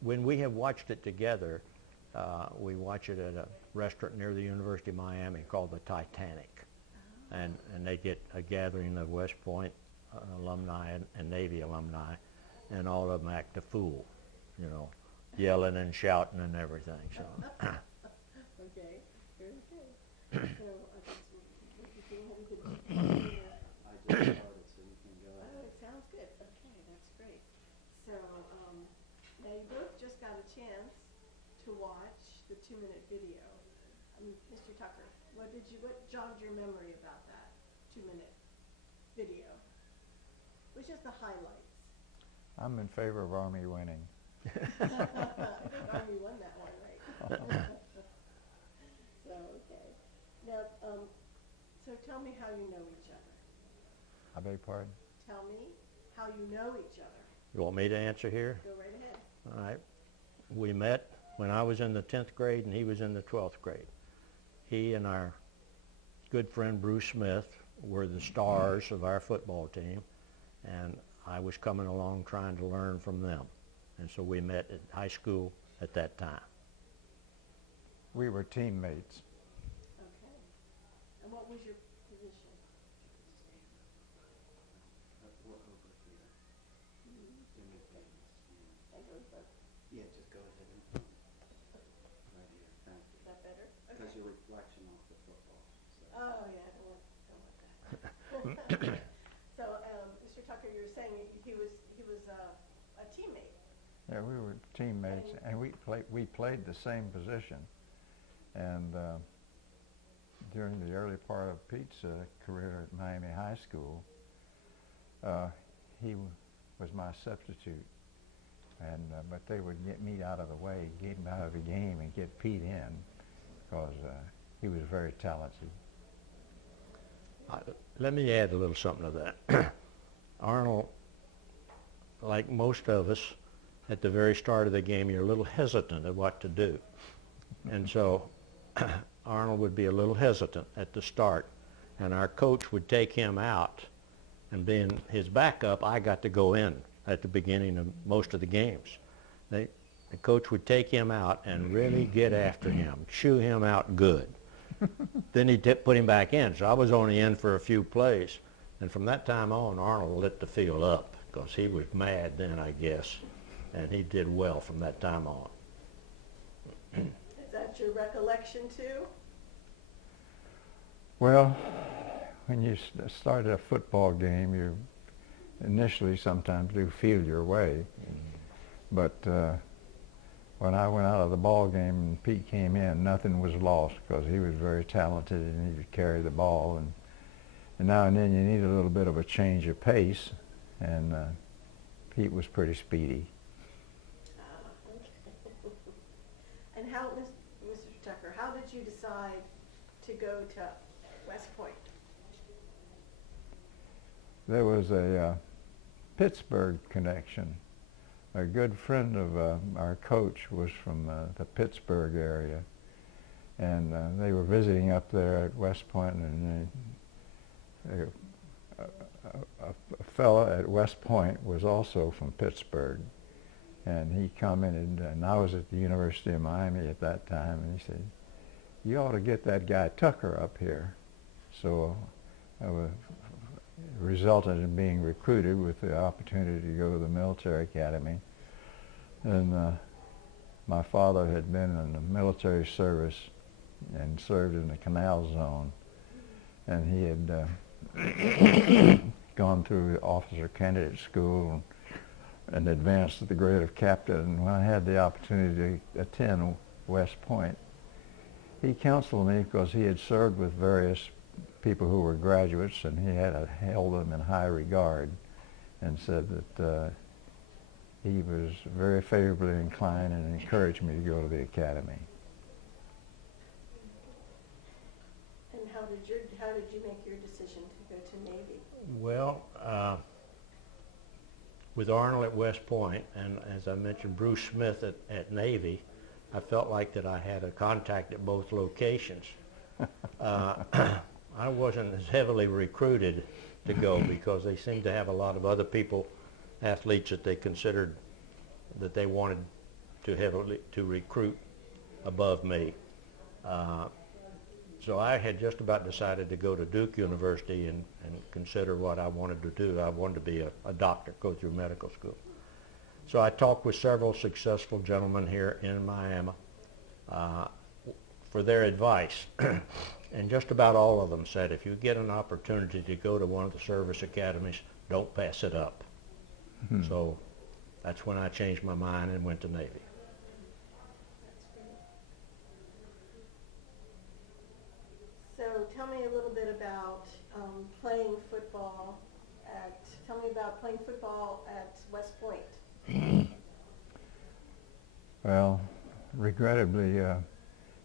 When we have watched it together, we watch it at a restaurant near the University of Miami called the Titanic. And they get a gathering of West Point alumni and Navy alumni, and all of them act a fool, you know, yelling and shouting and everything. So. Okay, very good. So, if you want to continue. I just started, so you can go ahead. Oh, it sounds good. Okay, that's great. So, now you both just got a chance to watch the 2-minute video. Mr. Tucker, what jogged your memory about that 2-minute video? Which is the highlights? I'm in favor of Army winning. I think Army won that one, right? So, okay. Now, so tell me how you know each other. I beg your pardon? Tell me how you know each other. You want me to answer here? Go right ahead. All right. We met when I was in the 10th grade and he was in the 12th grade. He and our good friend Bruce Smith were the stars of our football team, and I was coming along trying to learn from them. And so we met at high school at that time. We were teammates. Okay. And what was your position? Over here. In the face. I go both. Yeah, just go ahead and right here. Thank you. Is that better? Because Okay. your reflection off the football. So. Oh, yeah, I don't want that. So, Mr. Tucker, you were saying he was a teammate. Yeah, we were teammates, and we played the same position. And during the early part of Pete's career at Miami High School, he was my substitute. And but they would get me out of the way, get him out of the game, and get Pete in, because he was very talented. Let me add a little something to that. Arnold, like most of us, at the very start of the game, you're a little hesitant of what to do. And so Arnold would be a little hesitant at the start, and our coach would take him out, and being his backup, I got to go in at the beginning of most of the games. The coach would take him out and really get after him, chew him out good. Then he'd put him back in, so I was only in for a few plays. And from that time on, Arnold lit the field up, because he was mad then, I guess, and he did well from that time on. Is that your recollection too? Well, when you start a football game, you initially sometimes do feel your way. But when I went out of the ball game and Pete came in, nothing was lost, because he was very talented and he could carry the ball. And now and then you need a little bit of a change of pace, and Pete was pretty speedy. Okay. And how, Mr. Tucker, how did you decide to go to West Point? There was a Pittsburgh connection. A good friend of our coach was from the Pittsburgh area, and they were visiting up there at West Point, and a fellow at West Point was also from Pittsburgh, and he commented, and I was at the University of Miami at that time, and he said, "You ought to get that guy Tucker up here." So I resulted in being recruited with the opportunity to go to the military academy. And my father had been in the military service and served in the canal zone, and he had gone through officer candidate school and advanced to the grade of captain. And when I had the opportunity to attend West Point, he counseled me, because he had served with various people who were graduates, and he had held them in high regard, and said that he was very favorably inclined and encouraged me to go to the academy. And how did you make your decision to go to Navy? Well, with Arnold at West Point, and as I mentioned, Bruce Smith at Navy, I felt like that I had a contact at both locations. I wasn't as heavily recruited to go, because they seemed to have a lot of other people, athletes that they considered that they wanted to recruit above me. So I had just about decided to go to Duke University and consider what I wanted to do. I wanted to be a doctor, go through medical school. So I talked with several successful gentlemen here in Miami for their advice. And just about all of them said, if you get an opportunity to go to one of the service academies, don't pass it up. Mhm. So that's when I changed my mind and went to Navy. That's great. So tell me a little bit about playing football tell me about playing football at West Point. Well, regrettably,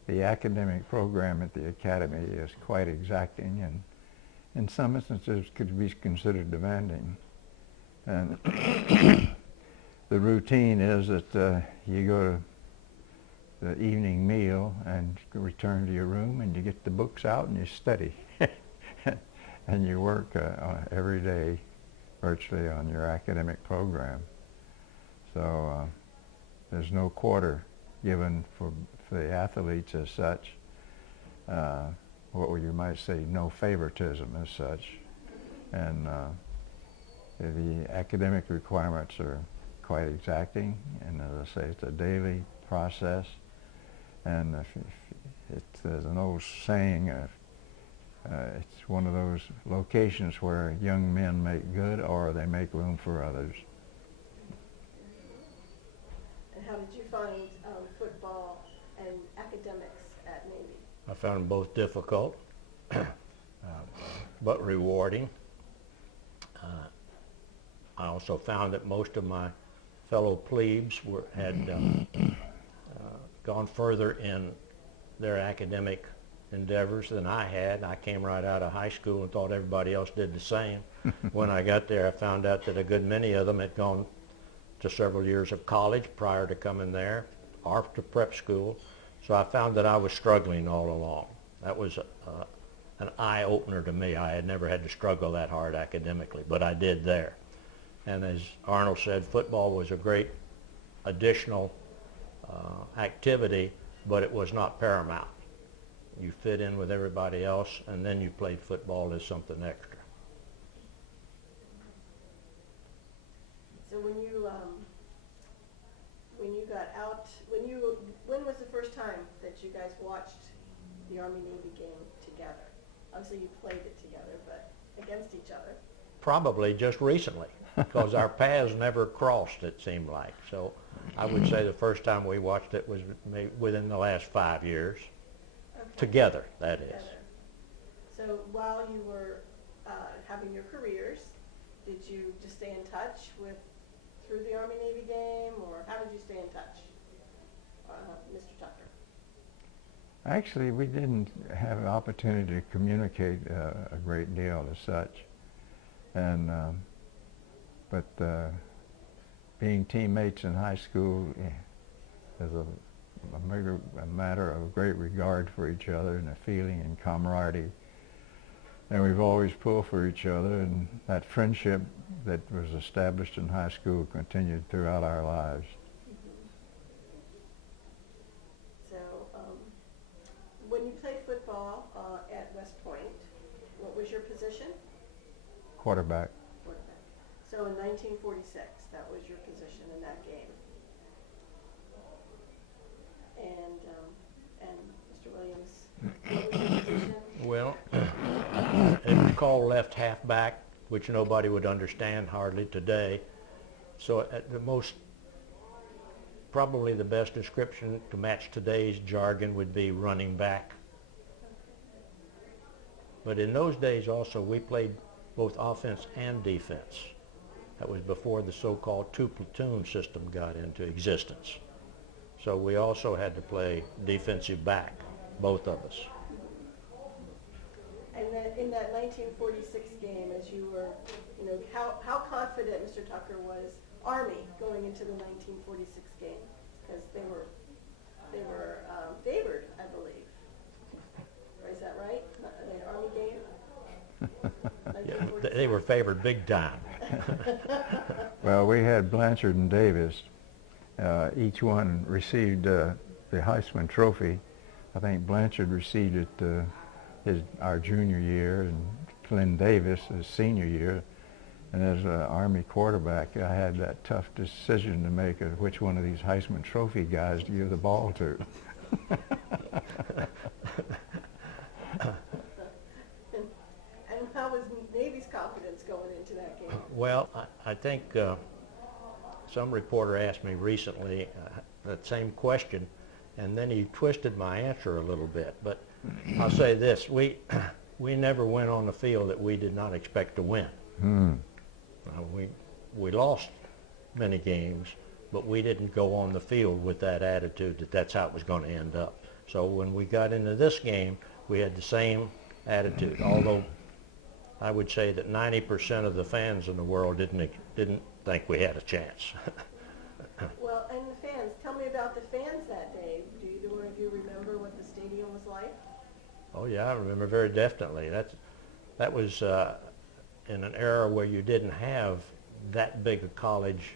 the academic program at the academy is quite exacting and in some instances could be considered demanding. And the routine is that you go to the evening meal and return to your room and you get the books out and you study. And you work every day virtually on your academic program. So there's no quarter given for the athletes as such. What you might say, no favoritism as such. And the academic requirements are quite exacting, and as I say, it's a daily process. And there's an old saying, it's one of those locations where young men make good or they make room for others. And how did you find football and academics at Navy? I found them both difficult, but rewarding. I also found that most of my fellow plebes had gone further in their academic endeavors than I had. I came right out of high school and thought everybody else did the same. When I got there, I found out that a good many of them had gone to several years of college prior to coming there, or to prep school. So I found that I was struggling all along. That was an eye-opener to me. I had never had to struggle that hard academically, but I did there. And as Arnold said, football was a great additional activity, but it was not paramount. You fit in with everybody else, and then you played football as something extra. So when you got out, when was the first time that you guys watched the Army-Navy game together? Obviously you played it together, but against each other. Probably just recently, because our paths never crossed, it seemed like. So I would say the first time we watched it was maybe within the last 5 years. Okay. Together, that is. Together. So while you were having your careers, did you just stay in touch through the Army-Navy game, or how did you stay in touch, Mr. Tucker? Actually, we didn't have an opportunity to communicate a great deal as such. And but being teammates in high school is a matter of great regard for each other and a feeling and camaraderie. And we've always pulled for each other, and that friendship that was established in high school continued throughout our lives. So when you played football at West Point, what was your position? Quarterback. Quarterback. So in 1946, that was your position in that game. And Mr. Williams, what was your position? Well, it was called left halfback, which nobody would understand hardly today. So at the most, probably the best description to match today's jargon would be running back. But in those days also, we played both offense and defense. That was before the so-called two-platoon system got into existence. So we also had to play defensive back, both of us. And then in that 1946 game, as you were, how confident Mr. Tucker was Army going into the 1946 game? Because they were favored, I believe. Is that right? The Army game? Yeah, they were favored big time. Well, we had Blanchard and Davis, Each one received the Heisman Trophy. I think Blanchard received it our junior year, and Glenn Davis his senior year. And as an Army quarterback, I had that tough decision to make of which one of these Heisman Trophy guys to give the ball to. And how was Navy's confidence going into that game? Well, I think some reporter asked me recently that same question, and then he twisted my answer a little bit. But I'll say this, we never went on the field that we did not expect to win. We lost many games, but we didn't go on the field with that attitude that that's how it was going to end up. So when we got into this game, we had the same attitude, although I would say that 90% of the fans in the world didn't think we had a chance. Well, and the fans, tell me about the fans that day. Do either one of you remember what the stadium was like? Oh yeah, I remember very definitely. That was in an era where you didn't have that big a college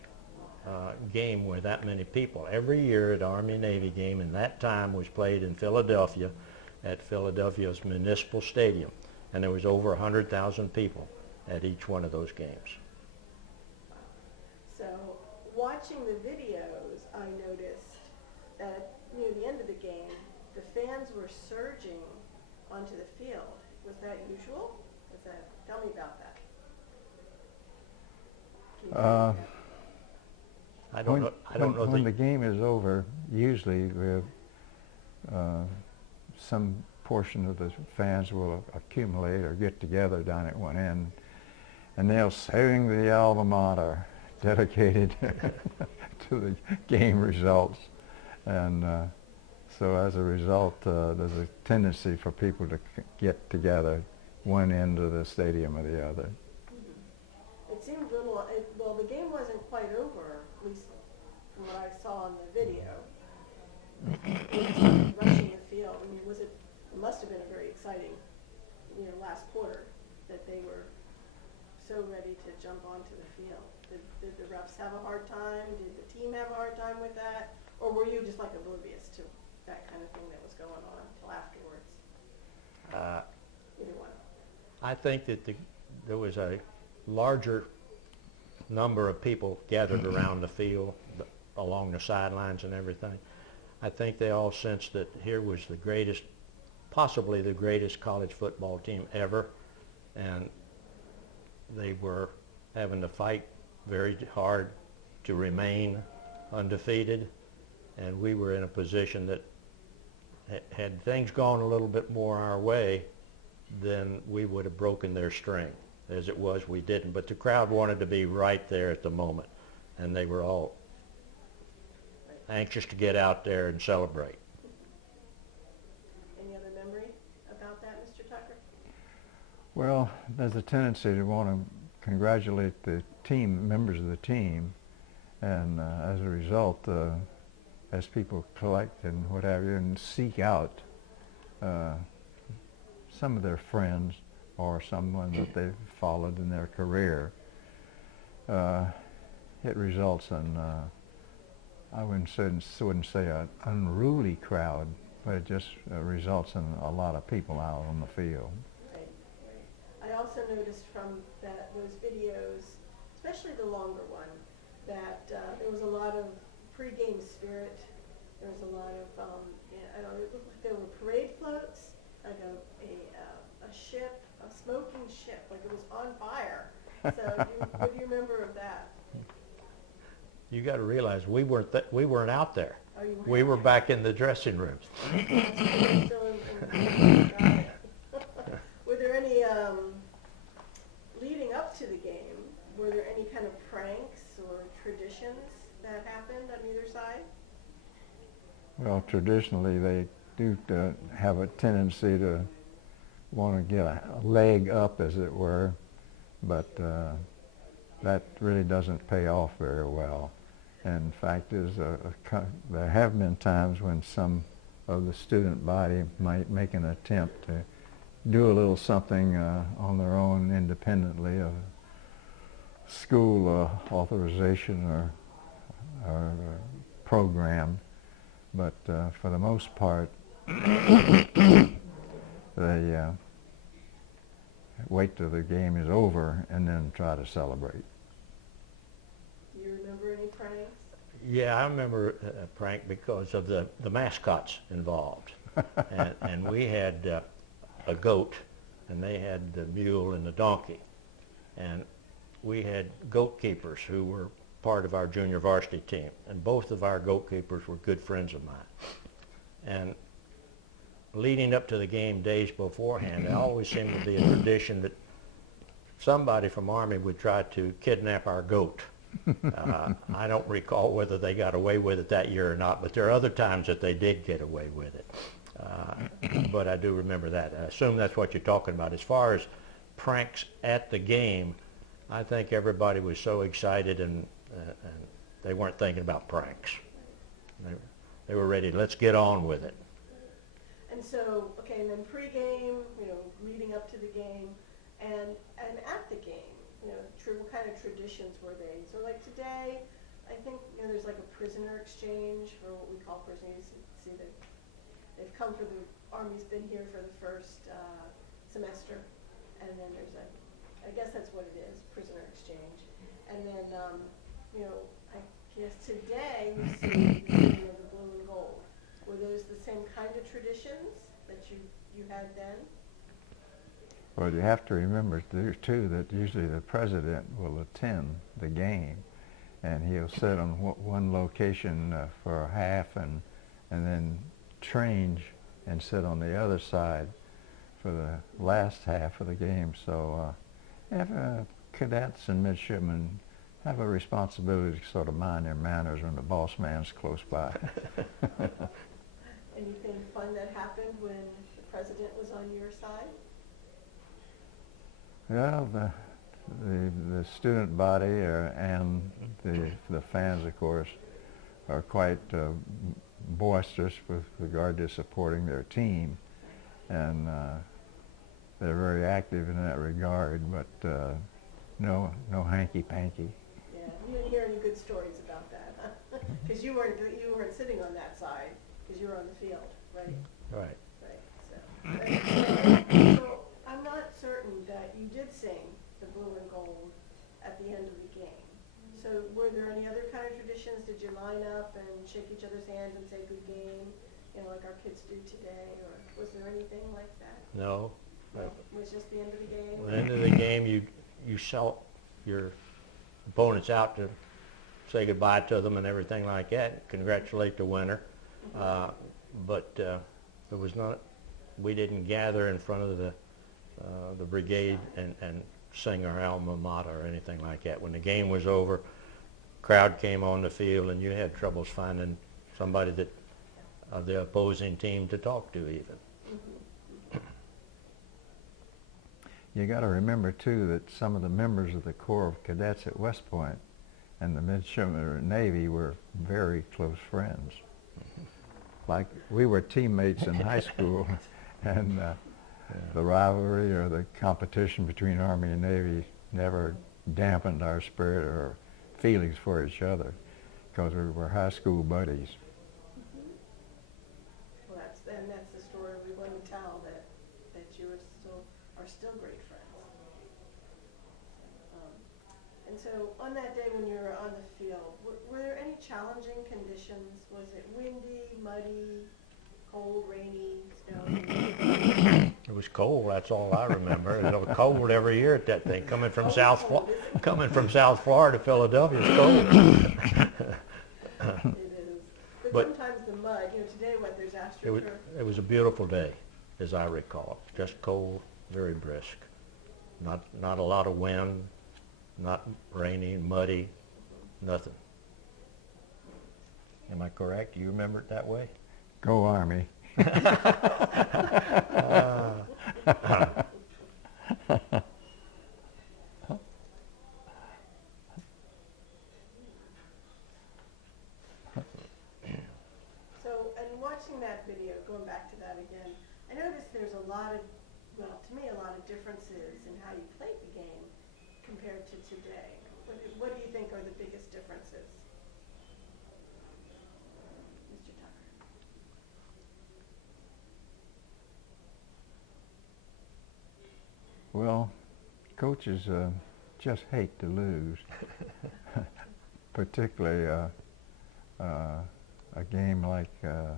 game with that many people. Every year at Army-Navy game in that time was played in Philadelphia at Philadelphia's Municipal Stadium, and there was over 100,000 people at each one of those games. So watching the videos, I noticed that near the end of the game, the fans were surging onto the field. Was that usual? Tell me about that. I don't know. When the game is over, usually some portion of the fans will accumulate or get together down at one end, and they'll sing the alma mater dedicated to the game results. And so as a result, there's a tendency for people to get together one end of the stadium or the other. It seemed well, the game wasn't quite over, at least from what I saw in the video. Rushing the field. I mean, it must have been a very exciting, last quarter that they were so ready to jump onto the field. Did the refs have a hard time? Did the team have a hard time with that? Or were you just like oblivious to that kind of thing that was going on until afterwards? Either one. I think that there was a larger number of people gathered around the field, along the sidelines and everything. I think they all sensed that here was the greatest, possibly the greatest college football team ever, and they were having to fight very hard to remain undefeated, and we were in a position that had things gone a little bit more our way, then we would have broken their string. As it was, we didn't, but the crowd wanted to be right there at the moment, and they were all anxious to get out there and celebrate. Any other memory about that, Mr. Tucker? Well, there's a tendency to want to congratulate the team, members of the team, and as a result, as people collect and what have you, and seek out some of their friends or someone that they've followed in their career, it results in, I wouldn't say an unruly crowd, but it just results in a lot of people out on the field. Right, right. I also noticed from those videos, especially the longer one, that there was a lot of pre-game spirit. There was a lot of, I don't know, it looked like there were parade floats, like a ship, a smoking ship, like it was on fire. So what do you remember of that? You got to realize we weren't out there. Oh, you weren't We were there. back in the dressing rooms. Got it. Were there any, leading up to the game, were there any kind of pranks or traditions that happened on either side? Well, traditionally they do have a tendency to want to get a leg up, as it were, but that really doesn't pay off very well. And in fact, there have been times when some of the student body might make an attempt to do a little something on their own independently of school authorization or programmed, but for the most part, they wait till the game is over and then try to celebrate. Do you remember any pranks? Yeah, I remember a prank because of the mascots involved. And we had a goat, and they had the mule and the donkey. And we had goat keepers who were part of our junior varsity team. And both of our goat keepers were good friends of mine. And leading up to the game days beforehand, there always seemed to be a tradition that somebody from Army would try to kidnap our goat. I don't recall whether they got away with it that year or not, but there are other times that they did get away with it. But I do remember that. I assume that's what you're talking about. As far as pranks at the game, I think everybody was so excited and they weren't thinking about pranks. They were ready, let's get on with it. And so, okay, and then pregame, you know, leading up to the game, and at the game, you know, what kind of traditions were they? So like today, I think, you know, there's like a prisoner exchange, or what we call prisoners. See that they've come for the Army's been here for the first semester, and then there's I guess that's what it is, prisoner exchange. And then, you know, I guess today we see you know, the blue and gold. Were those the same kind of traditions that you had then? Well, you have to remember too that usually the president will attend the game, and he'll sit on one location for a half, and then change and sit on the other side for the last half of the game. So cadets and midshipmen have a responsibility to sort of mind their manners when the boss man's close by. Anything fun that happened when the president was on your side? Well, the student body and the fans, of course, are quite boisterous with regard to supporting their team, and they're very active in that regard. But no hanky-panky. Yeah, you didn't hear any good stories about that, huh? Because you weren't sitting on that side, because you were on the field, right? Right. Right. So I'm not certain that you did sing the blue and gold at the end of the game. So were there any other kind of traditions? Did you line up and shake each other's hands and say good game, you know, like our kids do today, or was there anything like that? No. No, it was just the end of the game? At the end of the game, you sell your opponents out to say goodbye to them and everything like that, congratulate the winner. But it was not, we didn't gather in front of the brigade and sing our alma mater or anything like that. When the game was over, crowd came on the field and you had troubles finding somebody that of the opposing team to talk to even. You got to remember too that some of the members of the Corps of Cadets at West Point and the midshipmen of the Navy were very close friends. Like we were teammates in high school, and the rivalry or the competition between Army and Navy never dampened our spirit or feelings for each other, because we were high school buddies. Well, that's the story we want to tell, that you are still great friends. And so on that day when you were on the field, were there any challenging conditions? Was it windy, muddy, cold, rainy, snowy? It was cold. That's all I remember. It was cold every year at that thing. Coming from South Florida to Philadelphia is cold. It is. But sometimes the mud. You know, today what? There's AstroTurf. It was a beautiful day, as I recall. Just cold, very brisk. Not a lot of wind. Not rainy, muddy, nothing. Am I correct? You remember it that way? Go Army. So, and watching that video, going back to that again, I noticed there's a lot of, well, to me, a lot of differences in how you played the game compared to today. What do you think are the biggest differences? Well, coaches just hate to lose, particularly a game like that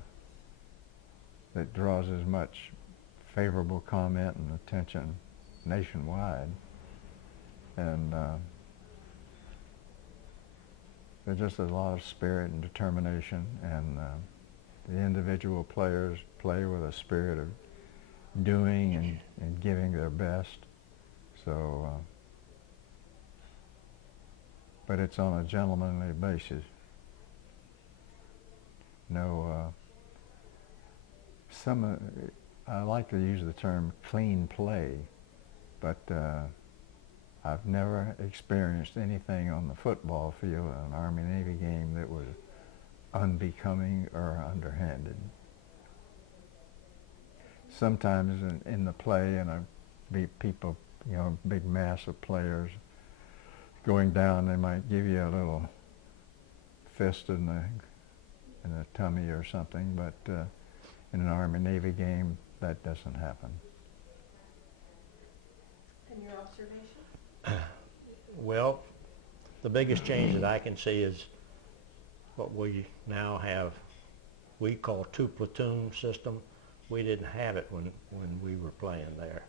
draws as much favorable comment and attention nationwide. And there's just a lot of spirit and determination, and the individual players play with a spirit of doing and giving their best. So, but it's on a gentlemanly basis. No, I like to use the term clean play, but I've never experienced anything on the football field in an Army-Navy game that was unbecoming or underhanded. Sometimes in the play, and people, you know, big mass of players going down, they might give you a little fist in the tummy or something, but in an Army-Navy game, that doesn't happen. And your observation? Well, the biggest change that I can see is what we now have, we call two-platoon system. We didn't have it when we were playing there.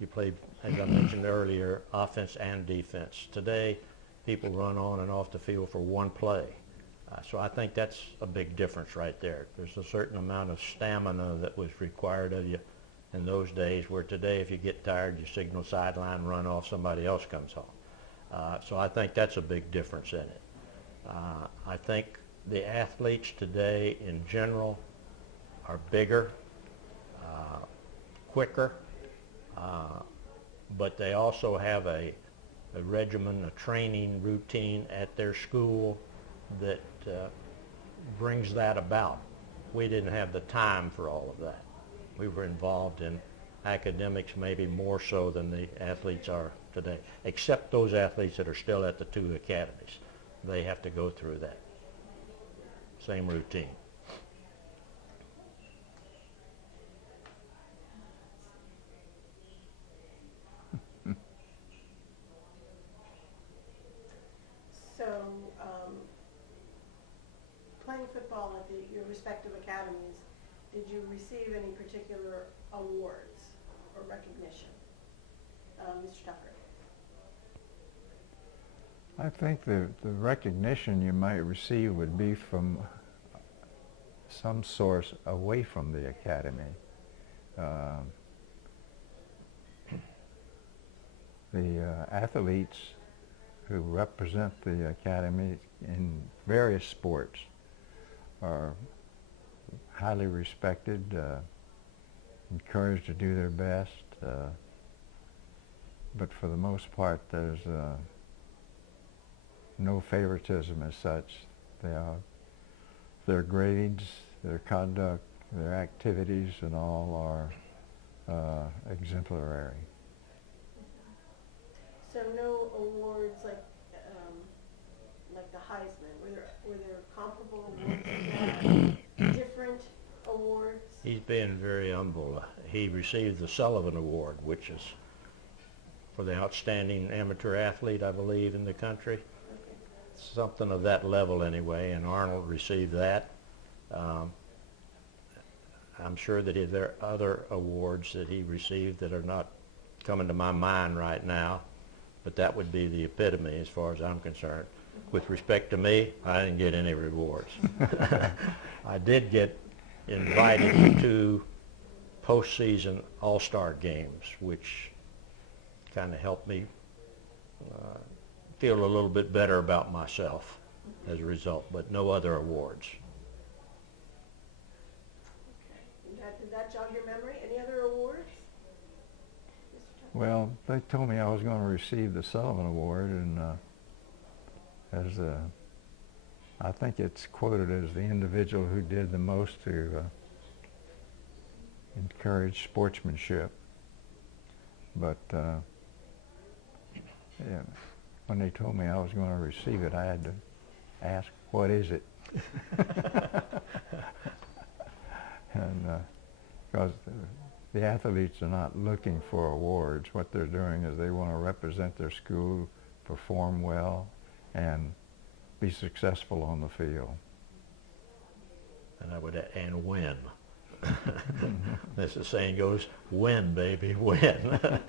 You played, as I mentioned earlier, offense and defense. Today, people run on and off the field for one play. So I think that's a big difference right there. There's a certain amount of stamina that was required of you in those days, where today if you get tired, you signal sideline, run off, somebody else comes home. So I think that's a big difference in it. I think the athletes today in general are bigger, quicker, but they also have a regimen, a training routine at their school that brings that about. We didn't have the time for all of that. We were involved in academics maybe more so than the athletes are today, except those athletes that are still at the two academies. They have to go through that same routine. So, playing football at your respective academies, did you receive any particular awards or recognition? Mr. Tucker. I think the recognition you might receive would be from some source away from the academy. The athletes who represent the academy in various sports are highly respected, encouraged to do their best, but for the most part there's no favoritism as such. Their grades, their conduct, their activities and all are exemplary. So no awards like the Heisman. Were there comparable awards like that? Different awards? He's been very humble. He received the Sullivan Award, which is for the outstanding amateur athlete, I believe, in the country. Okay. Something of that level anyway, and Arnold received that. I'm sure that there are other awards that he received that are not coming to my mind right now, but that would be the epitome as far as I'm concerned. With respect to me, I didn't get any rewards. I did get invited to 2 postseason all-star games, which kind of helped me feel a little bit better about myself as a result, but no other awards. Okay. Did that jog your memory? Any other awards? Mr. Tucker? Well, they told me I was going to receive the Sullivan Award, and I think it's quoted as the individual who did the most to encourage sportsmanship. But yeah, when they told me I was going to receive it, I had to ask, what is it? And because the athletes are not looking for awards. What they're doing is they want to represent their school, perform well, and be successful on the field. And I would add, and win. As the saying goes, win, baby, win. Very important.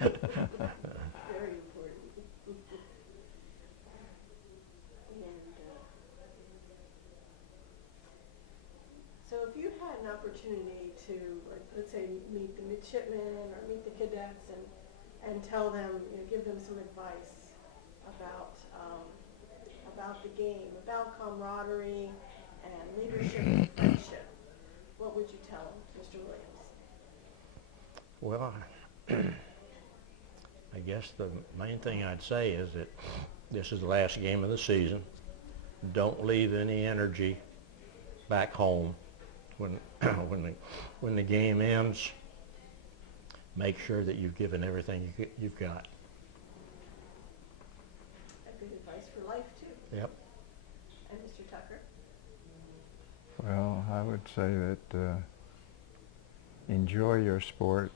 So if you had an opportunity to, like, let's say, meet the midshipmen or meet the cadets and tell them, give them some advice about the game, about camaraderie and leadership and friendship, what would you tell them, Mr. Williams? Well, I guess the main thing I'd say is that this is the last game of the season. Don't leave any energy back home. When when the game ends, make sure that you've given everything you've got. Good advice for life too. Yep. And Mr. Tucker? Well, I would say that enjoy your sport,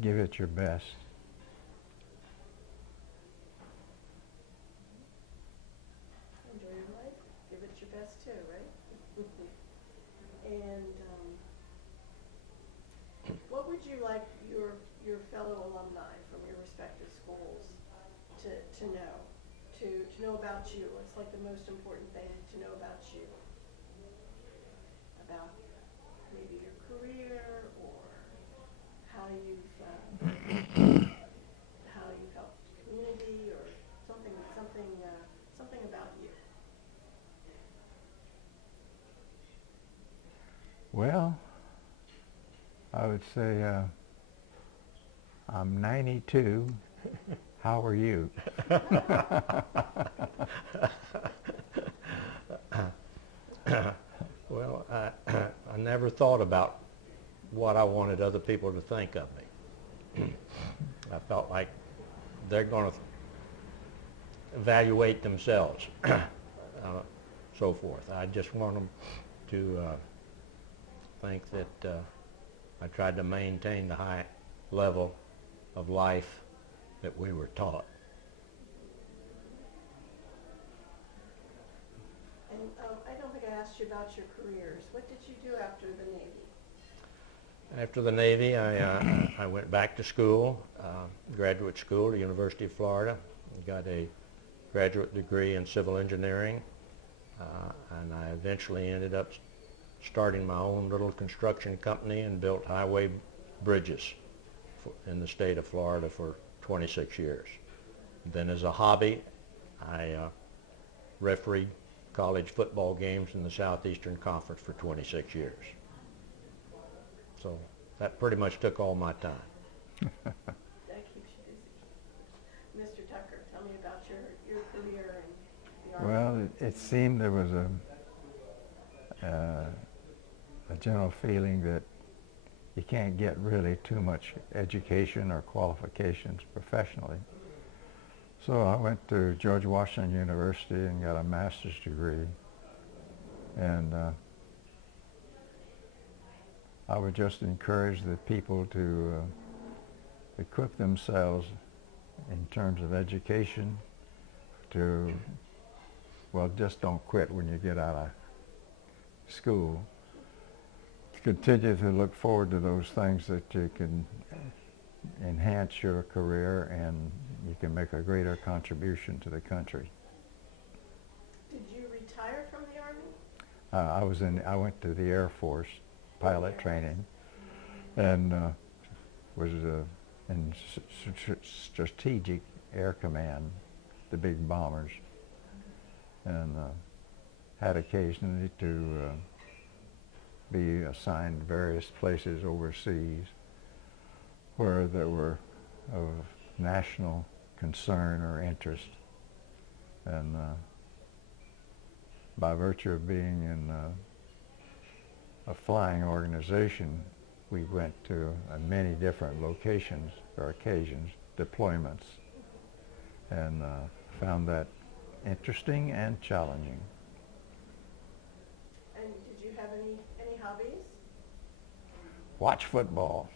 give it your best. Enjoy your life, give it your best too, right? And what would you like your fellow alumni from your respective schools to know about you? What's like the most important thing to know about you? About maybe your career or how you've helped the community or something about you. Well, I would say I'm 92. How are you? Well, I never thought about what I wanted other people to think of me. I felt like they're going to evaluate themselves, so forth. I just want them to think that I tried to maintain the high level of life that we were taught. And I don't think I asked you about your careers. What did you do after the Navy? After the Navy, I went back to school, graduate school at the University of Florida. Got a graduate degree in civil engineering, and I eventually ended up starting my own little construction company and built highway bridges in the state of Florida for 26 years. Then as a hobby, I refereed college football games in the Southeastern Conference for 26 years. So that pretty much took all my time. That keeps you busy. Mr. Tucker, tell me about your career and the Army. Well, it seemed there was a general feeling that you can't get really too much education or qualifications professionally. So I went to George Washington University and got a master's degree. And I would just encourage the people to equip themselves in terms of education to, well, just don't quit when you get out of school. Continue to look forward to those things that you can enhance your career and you can make a greater contribution to the country. Did you retire from the Army? I went to the Air Force pilot training and was in strategic air command, the big bombers, and had occasionally to be assigned various places overseas where there were of national concern or interest. And by virtue of being in a flying organization, we went to many different locations or occasions, deployments, and found that interesting and challenging. And did you have any hobbies? watch football.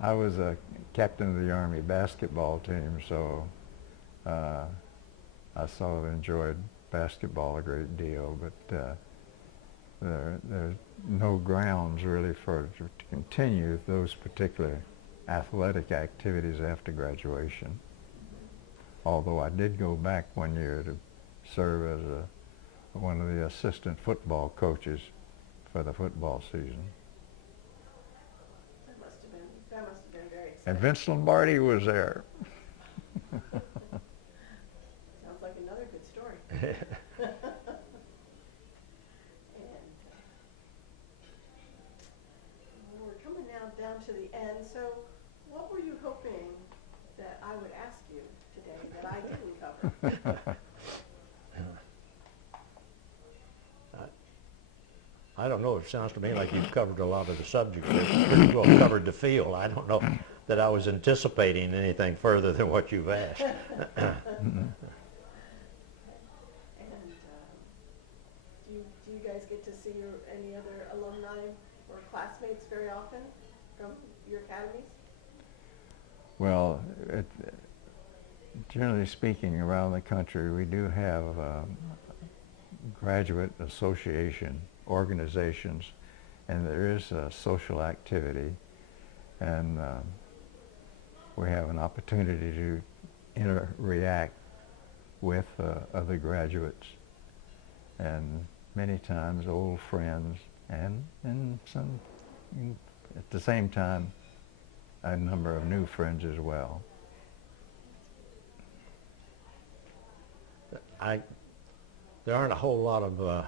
I was a captain of the Army basketball team, so I sort of enjoyed basketball a great deal, but there's no grounds really to continue those particular athletic activities after graduation. Although I did go back one year to serve as one of the assistant football coaches for the football season. That must have been very exciting. And Vince Lombardi was there. Sounds like another good story. And we're coming now down to the end. So what were you hoping that I would ask you today that I didn't cover? I don't know. It sounds to me like you've covered a lot of the subject. Pretty well covered the field. I don't know that I was anticipating anything further than what you've asked. And do you guys get to see any other alumni or classmates very often from your academies? Well, generally speaking, around the country, we do have graduate association organizations, and there is a social activity, and we have an opportunity to interact with other graduates, and many times old friends, and at the same time a number of new friends as well. There aren't a whole lot of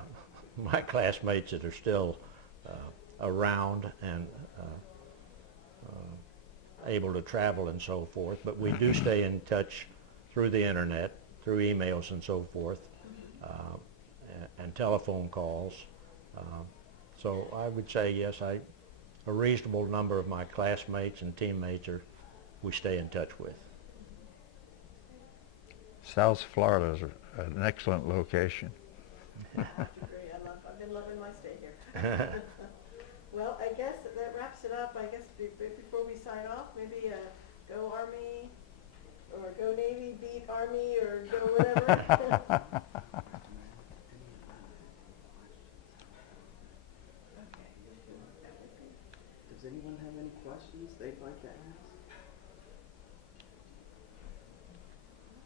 my classmates that are still around and able to travel and so forth, but we do stay in touch through the internet, through emails and so forth, and telephone calls. So I would say yes, a reasonable number of my classmates and teammates we stay in touch with. South Florida is an excellent location. I have to agree. I've been loving my stay here. Well, I guess that wraps it up. I guess before we sign off, maybe go Army, or go Navy, beat Army, or go whatever. Does anyone have any questions they'd like to ask?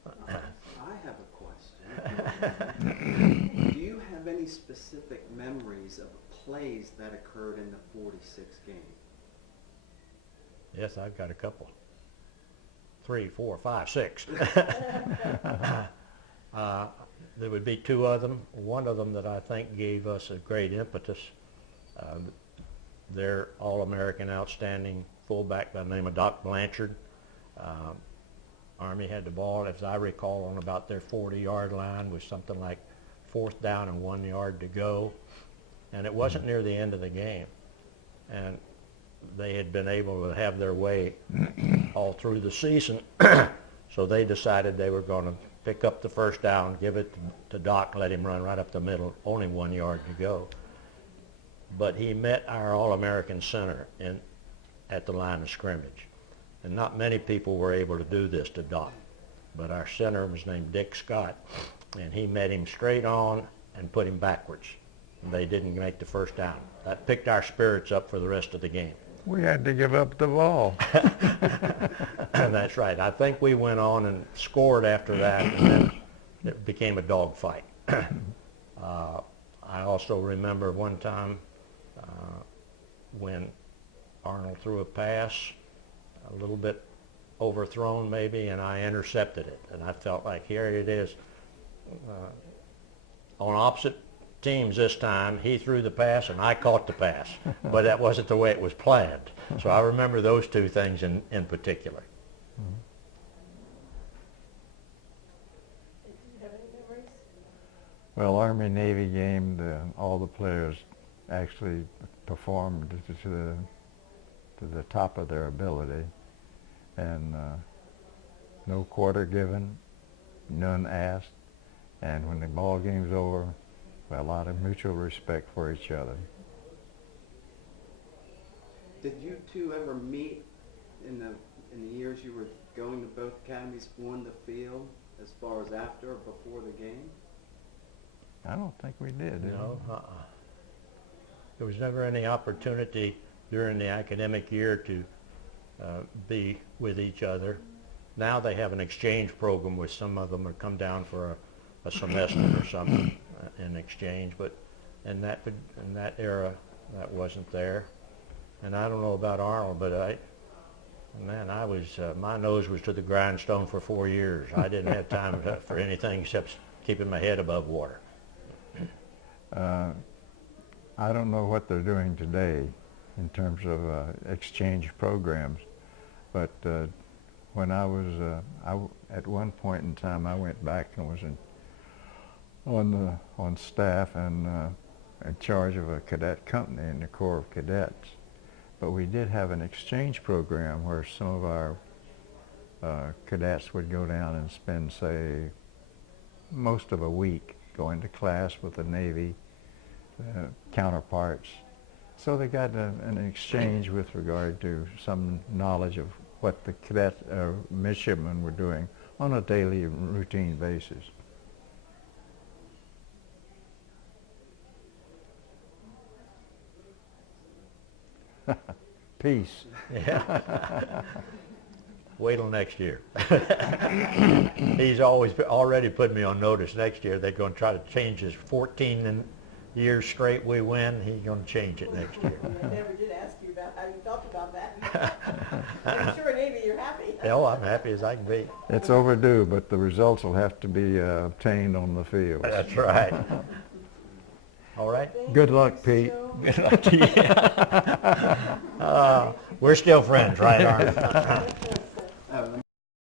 I have a question. Do you have any specific memories of plays that occurred in the 46 game? Yes, I've got a couple. 3, 4, 5, 6. There would be two of them. One of them that I think gave us a great impetus. Their All-American outstanding fullback by the name of Doc Blanchard. Army had the ball, as I recall, on about their 40-yard line with something like 4th down and 1 yard to go. And it wasn't near the end of the game. And they had been able to have their way all through the season. So they decided they were going to pick up the first down, give it to Doc, let him run right up the middle, only 1 yard to go. But he met our All-American center at the line of scrimmage. And not many people were able to do this to Doc. But our center was named Dick Scott, and he met him straight on and put him backwards. And they didn't make the first down. That picked our spirits up for the rest of the game. We had to give up the ball. And that's right. I think we went on and scored after that, and then it became a dogfight. I also remember one time when Arnold threw a pass, a little bit overthrown maybe, and I intercepted it. And I felt like here it is. On opposite teams this time, he threw the pass and I caught the pass. But that wasn't the way it was planned. So I remember those two things in particular. Do you have any memories? Well, Army-Navy game, all the players actually performed to the top of their ability, and no quarter given, none asked, and when the ball game's over, a lot of mutual respect for each other. Did you two ever meet in the years you were going to both academies on the field, as far as after or before the game? I don't think we did. Did No, we? there was never any opportunity during the academic year to be with each other. Now they have an exchange program where some of them would come down for a semester or something in exchange, but in that era that wasn't there. And I don't know about Arnold, but I was my nose was to the grindstone for 4 years. I didn't have time for anything except keeping my head above water. I don't know what they're doing today in terms of exchange programs, but when I was at one point in time, I went back and was on staff and in charge of a cadet company in the Corps of Cadets. But we did have an exchange program where some of our cadets would go down and spend, say, most of a week going to class with the Navy counterparts. So they got an exchange with regard to some knowledge of what the cadet midshipmen were doing on a daily routine basis. Peace. Yeah. Wait till next year. He's already put me on notice. Next year they're going to try to change his 14 years straight we win. He's going to change it next year. I never did ask you about how you felt about that. I'm sure maybe you're happy. Oh, I'm happy as I can be. It's overdue, but the results will have to be obtained on the field. That's right. All right. Good luck, Pete. Good luck to you. We're still friends, right, Arnold?